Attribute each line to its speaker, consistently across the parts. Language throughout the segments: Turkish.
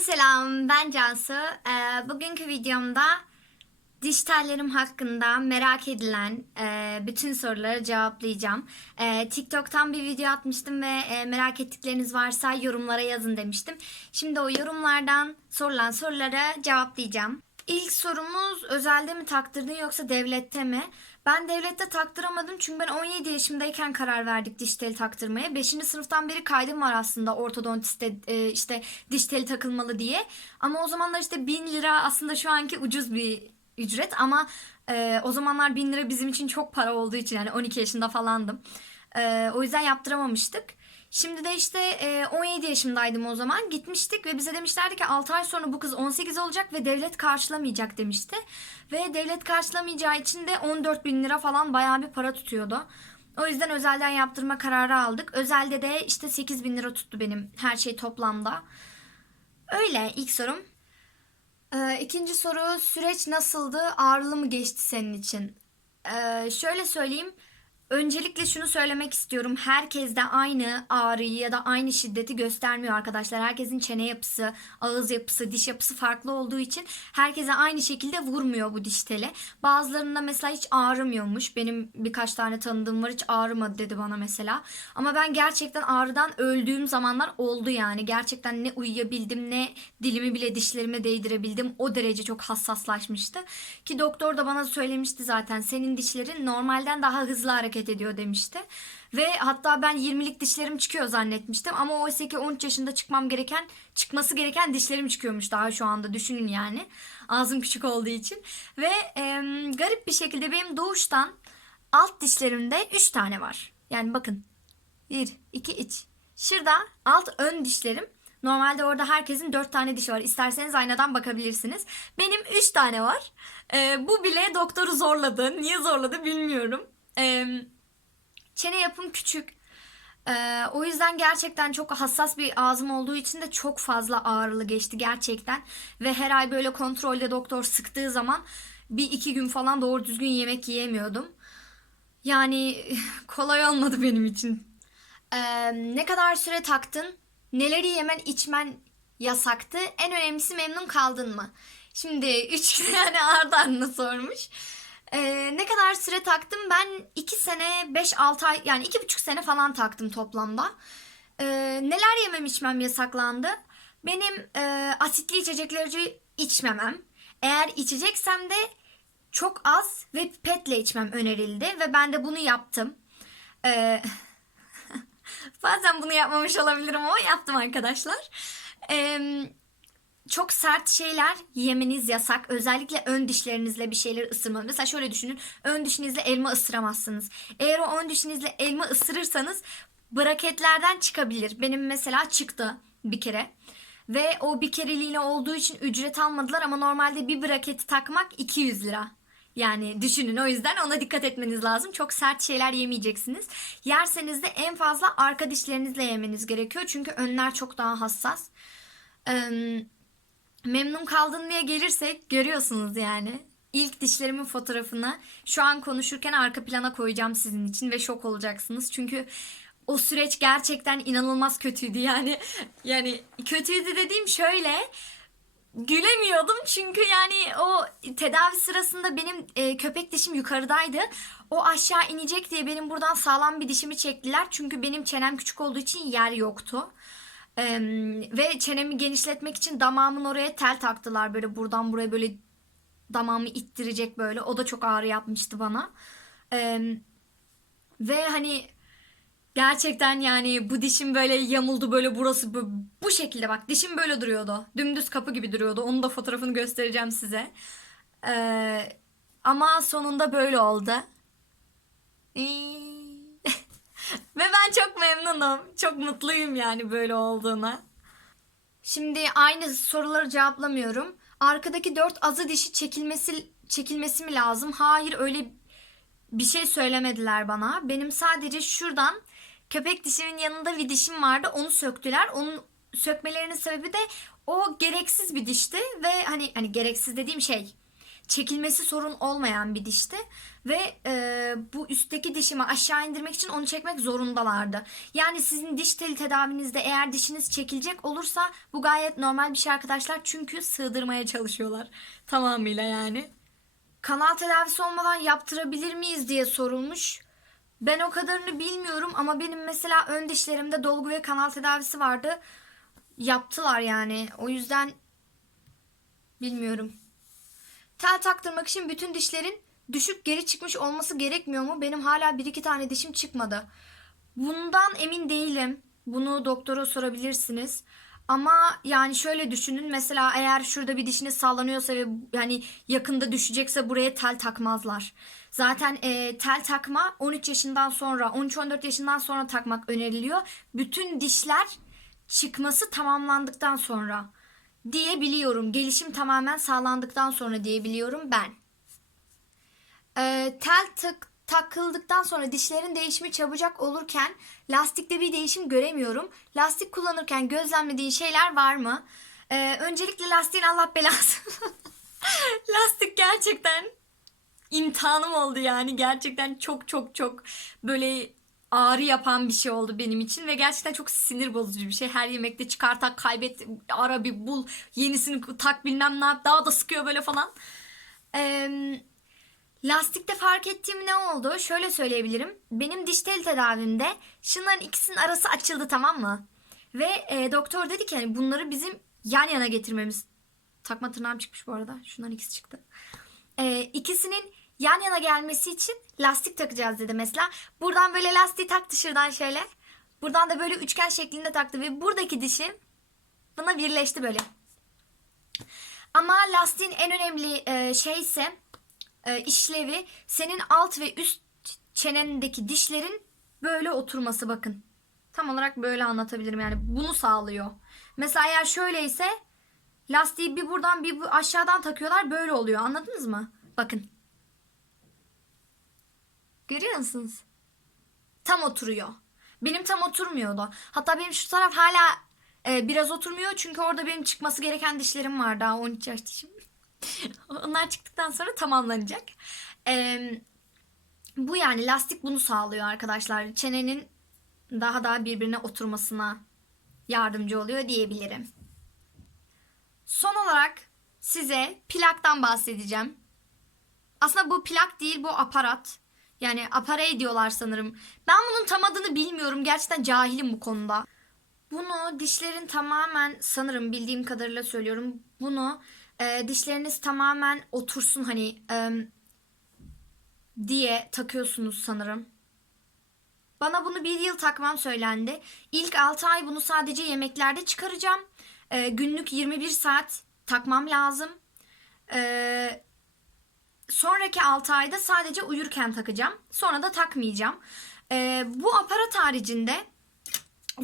Speaker 1: selam, ben Cansu. Ee, bugünkü videomda diş tellerim hakkında merak edilen e, bütün soruları cevaplayacağım. Ee, TikTok'tan bir video atmıştım ve e, merak ettikleriniz varsa yorumlara yazın demiştim. Şimdi o yorumlardan sorulan sorulara cevaplayacağım. İlk sorumuz özelde mi taktırdın yoksa devlette mi? Ben devlette taktıramadım çünkü ben 17 yaşımdayken karar verdik diş teli taktırmaya. 5. sınıftan beri kaydım var aslında ortodontiste e, işte diş teli takılmalı diye. Ama o zamanlar işte 1000 lira aslında şu anki ucuz bir ücret ama e, o zamanlar 1000 lira bizim için çok para olduğu için yani 12 yaşında falandım. E, o yüzden yaptıramamıştık. Şimdi de işte e, 17 yaşımdaydım o zaman. Gitmiştik ve bize demişlerdi ki 6 ay sonra bu kız 18 olacak ve devlet karşılamayacak demişti. Ve devlet karşılamayacağı için de 14 bin lira falan bayağı bir para tutuyordu. O yüzden özelden yaptırma kararı aldık. Özelde de işte 8 bin lira tuttu benim her şey toplamda. Öyle ilk sorum. Ee, ikinci soru süreç nasıldı? Ağrılı mı geçti senin için? Ee, şöyle söyleyeyim. Öncelikle şunu söylemek istiyorum. Herkes de aynı ağrıyı ya da aynı şiddeti göstermiyor arkadaşlar. Herkesin çene yapısı, ağız yapısı, diş yapısı farklı olduğu için herkese aynı şekilde vurmuyor bu diş teli. Bazılarında mesela hiç ağrımıyormuş. Benim birkaç tane tanıdığım var hiç ağrımadı dedi bana mesela. Ama ben gerçekten ağrıdan öldüğüm zamanlar oldu yani. Gerçekten ne uyuyabildim ne dilimi bile dişlerime değdirebildim. O derece çok hassaslaşmıştı. Ki doktor da bana söylemişti zaten. Senin dişlerin normalden daha hızlı hareket ediyor demişti. Ve hatta ben 20'lik dişlerim çıkıyor zannetmiştim. Ama oysa ki 13 yaşında çıkmam gereken, çıkması gereken dişlerim çıkıyormuş daha şu anda düşünün yani. Ağzım küçük olduğu için. Ve e, garip bir şekilde benim doğuştan alt dişlerimde 3 tane var. Yani bakın 1, 2, 3. Şurada alt ön dişlerim. Normalde orada herkesin 4 tane dişi var. İsterseniz aynadan bakabilirsiniz. Benim 3 tane var. Ee, bu bile doktoru zorladı. Niye zorladı bilmiyorum. Çene yapım küçük. Ee, o yüzden gerçekten çok hassas bir ağzım olduğu için de çok fazla ağrılı geçti gerçekten. Ve her ay böyle kontrolde doktor sıktığı zaman bir iki gün falan doğru düzgün yemek yiyemiyordum. Yani kolay olmadı benim için. Ee, ne kadar süre taktın? Neleri yemen içmen yasaktı? En önemlisi memnun kaldın mı? Şimdi üç tane ardı ardına sormuş. Ee, ne kadar süre taktım? Ben 2 sene 5-6 ay yani 2,5 sene falan taktım toplamda. Ee, neler yemem içmem yasaklandı? Benim e, asitli içecekleri içmemem. Eğer içeceksem de çok az ve pipetle içmem önerildi ve ben de bunu yaptım. Ee, bazen bunu yapmamış olabilirim ama yaptım arkadaşlar. Ee, çok sert şeyler yemeniz yasak. Özellikle ön dişlerinizle bir şeyler ısırmanız. Mesela şöyle düşünün. Ön dişinizle elma ısıramazsınız. Eğer o ön dişinizle elma ısırırsanız braketlerden çıkabilir. Benim mesela çıktı bir kere. Ve o bir kereliğine olduğu için ücret almadılar ama normalde bir braketi takmak 200 lira. Yani düşünün o yüzden ona dikkat etmeniz lazım. Çok sert şeyler yemeyeceksiniz. Yerseniz de en fazla arka dişlerinizle yemeniz gerekiyor. Çünkü önler çok daha hassas. Ee, memnun kaldın diye gelirsek görüyorsunuz yani. İlk dişlerimin fotoğrafını şu an konuşurken arka plana koyacağım sizin için ve şok olacaksınız. Çünkü o süreç gerçekten inanılmaz kötüydü yani. Yani kötüydü dediğim şöyle gülemiyordum çünkü yani o tedavi sırasında benim e, köpek dişim yukarıdaydı. O aşağı inecek diye benim buradan sağlam bir dişimi çektiler. Çünkü benim çenem küçük olduğu için yer yoktu. Ee, ve çenemi genişletmek için damağımın oraya tel taktılar böyle buradan buraya böyle damağımı ittirecek böyle. O da çok ağrı yapmıştı bana. Ee, ve hani gerçekten yani bu dişim böyle yamuldu böyle burası bu, bu şekilde bak dişim böyle duruyordu. Dümdüz kapı gibi duruyordu. Onun da fotoğrafını göstereceğim size. Ee, ama sonunda böyle oldu. Çok memnunum. Çok mutluyum yani böyle olduğuna. Şimdi aynı soruları cevaplamıyorum. Arkadaki dört azı dişi çekilmesi çekilmesi mi lazım? Hayır öyle bir şey söylemediler bana. Benim sadece şuradan köpek dişimin yanında bir dişim vardı. Onu söktüler. Onun sökmelerinin sebebi de o gereksiz bir dişti ve hani hani gereksiz dediğim şey çekilmesi sorun olmayan bir dişti. Ve e, bu üstteki dişimi aşağı indirmek için onu çekmek zorundalardı. Yani sizin diş teli tedavinizde eğer dişiniz çekilecek olursa bu gayet normal bir şey arkadaşlar. Çünkü sığdırmaya çalışıyorlar tamamıyla yani. Kanal tedavisi olmadan yaptırabilir miyiz diye sorulmuş. Ben o kadarını bilmiyorum ama benim mesela ön dişlerimde dolgu ve kanal tedavisi vardı. Yaptılar yani. O yüzden bilmiyorum. Tel taktırmak için bütün dişlerin düşük geri çıkmış olması gerekmiyor mu? Benim hala bir iki tane dişim çıkmadı. Bundan emin değilim. Bunu doktora sorabilirsiniz. Ama yani şöyle düşünün mesela eğer şurada bir dişiniz sallanıyorsa ve yani yakında düşecekse buraya tel takmazlar. Zaten e, tel takma 13 yaşından sonra 13-14 yaşından sonra takmak öneriliyor. Bütün dişler çıkması tamamlandıktan sonra diyebiliyorum. Gelişim tamamen sağlandıktan sonra diyebiliyorum ben. Ee, tel tak, takıldıktan sonra dişlerin değişimi çabucak olurken lastikte bir değişim göremiyorum. Lastik kullanırken gözlemlediğin şeyler var mı? Ee, öncelikle lastiğin Allah belası. Lastik gerçekten imtihanım oldu yani. Gerçekten çok çok çok böyle ağrı yapan bir şey oldu benim için ve gerçekten çok sinir bozucu bir şey. Her yemekte çıkar tak kaybet ara bir bul yenisini tak bilmem ne yap daha da sıkıyor böyle falan. Eee Lastikte fark ettiğim ne oldu? Şöyle söyleyebilirim. Benim diş tel tedavimde şunların ikisinin arası açıldı tamam mı? Ve e, doktor dedi ki hani bunları bizim yan yana getirmemiz. Takma tırnağım çıkmış bu arada. Şunların ikisi çıktı. E, ikisinin yan yana gelmesi için lastik takacağız dedi mesela. Buradan böyle lastiği taktı şuradan şöyle. Buradan da böyle üçgen şeklinde taktı ve buradaki dişim buna birleşti böyle. Ama lastiğin en önemli e, şey ise e, işlevi senin alt ve üst çenendeki dişlerin böyle oturması bakın. Tam olarak böyle anlatabilirim yani bunu sağlıyor. Mesela eğer şöyleyse lastiği bir buradan bir aşağıdan takıyorlar böyle oluyor anladınız mı? Bakın. Görüyor musunuz? Tam oturuyor. Benim tam oturmuyordu. Hatta benim şu taraf hala e, biraz oturmuyor çünkü orada benim çıkması gereken dişlerim var daha 13 yaş dişim. Onlar çıktıktan sonra tamamlanacak. Ee, bu yani lastik bunu sağlıyor arkadaşlar. Çenenin daha daha birbirine oturmasına yardımcı oluyor diyebilirim. Son olarak size plaktan bahsedeceğim. Aslında bu plak değil bu aparat. Yani aparey diyorlar sanırım. Ben bunun tam adını bilmiyorum. Gerçekten cahilim bu konuda. Bunu dişlerin tamamen sanırım bildiğim kadarıyla söylüyorum. Bunu e, dişleriniz tamamen otursun hani e, diye takıyorsunuz sanırım. Bana bunu bir yıl takmam söylendi. İlk 6 ay bunu sadece yemeklerde çıkaracağım. E, günlük 21 saat takmam lazım. E, sonraki 6 ayda sadece uyurken takacağım. Sonra da takmayacağım. E, bu aparat haricinde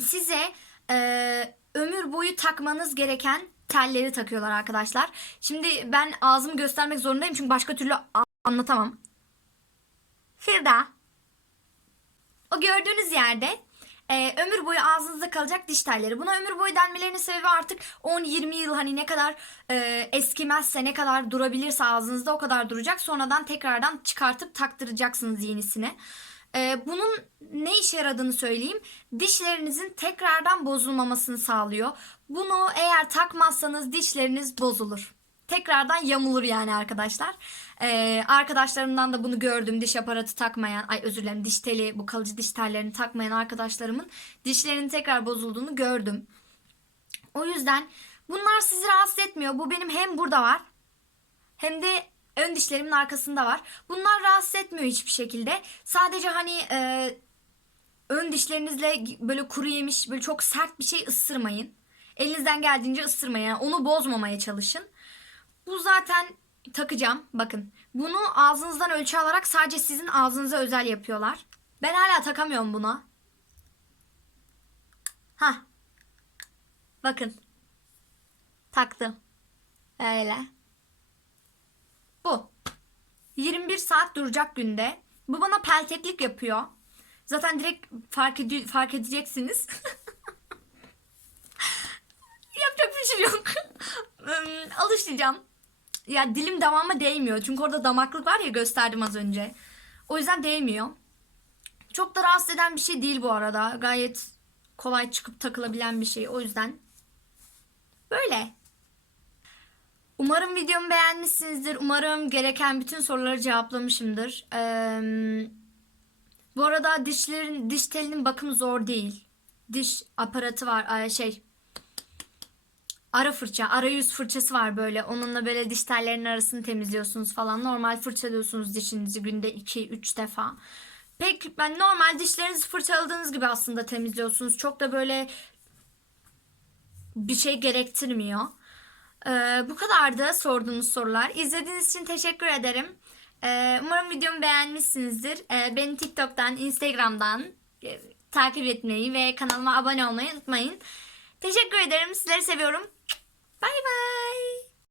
Speaker 1: size e, ömür boyu takmanız gereken telleri takıyorlar arkadaşlar. Şimdi ben ağzımı göstermek zorundayım çünkü başka türlü anlatamam. Firda. O gördüğünüz yerde e, ömür boyu ağzınızda kalacak diş telleri. Buna ömür boyu denmelerinin sebebi artık 10-20 yıl hani ne kadar e, eskimezse ne kadar durabilirse ağzınızda o kadar duracak. Sonradan tekrardan çıkartıp taktıracaksınız yenisini. Ee, bunun ne işe yaradığını söyleyeyim. Dişlerinizin tekrardan bozulmamasını sağlıyor. Bunu eğer takmazsanız dişleriniz bozulur. Tekrardan yamulur yani arkadaşlar. Ee, arkadaşlarımdan da bunu gördüm. Diş aparatı takmayan, ay özür dilerim diş teli, bu kalıcı diş tellerini takmayan arkadaşlarımın dişlerinin tekrar bozulduğunu gördüm. O yüzden bunlar sizi rahatsız etmiyor. Bu benim hem burada var hem de ön dişlerimin arkasında var. Bunlar rahatsız etmiyor hiçbir şekilde. Sadece hani e, ön dişlerinizle böyle kuru yemiş böyle çok sert bir şey ısırmayın. Elinizden geldiğince ısırmayın. Yani onu bozmamaya çalışın. Bu zaten takacağım. Bakın. Bunu ağzınızdan ölçü alarak sadece sizin ağzınıza özel yapıyorlar. Ben hala takamıyorum buna. Ha. Bakın. Taktım. Öyle. Bu. 21 saat duracak günde. Bu bana pelteklik yapıyor. Zaten direkt fark, ed- fark edeceksiniz. Yapacak bir şey yok. Alışacağım. Ya dilim damağıma değmiyor. Çünkü orada damaklık var ya gösterdim az önce. O yüzden değmiyor. Çok da rahatsız eden bir şey değil bu arada. Gayet kolay çıkıp takılabilen bir şey. O yüzden böyle. Umarım videomu beğenmişsinizdir. Umarım gereken bütün soruları cevaplamışımdır. Ee, bu arada dişlerin diş telinin bakımı zor değil. Diş aparatı var. Şey ara fırça, arayüz fırçası var böyle. Onunla böyle diş tellerinin arasını temizliyorsunuz falan. Normal fırçalıyorsunuz dişinizi günde 2-3 defa. Pek ben normal dişlerinizi fırçaladığınız gibi aslında temizliyorsunuz. Çok da böyle bir şey gerektirmiyor. Ee, bu kadardı sorduğunuz sorular. İzlediğiniz için teşekkür ederim. Ee, umarım videomu beğenmişsinizdir. Ee, beni TikTok'tan, Instagram'dan e, takip etmeyi ve kanalıma abone olmayı unutmayın. Teşekkür ederim. Sizleri seviyorum. Bay bay.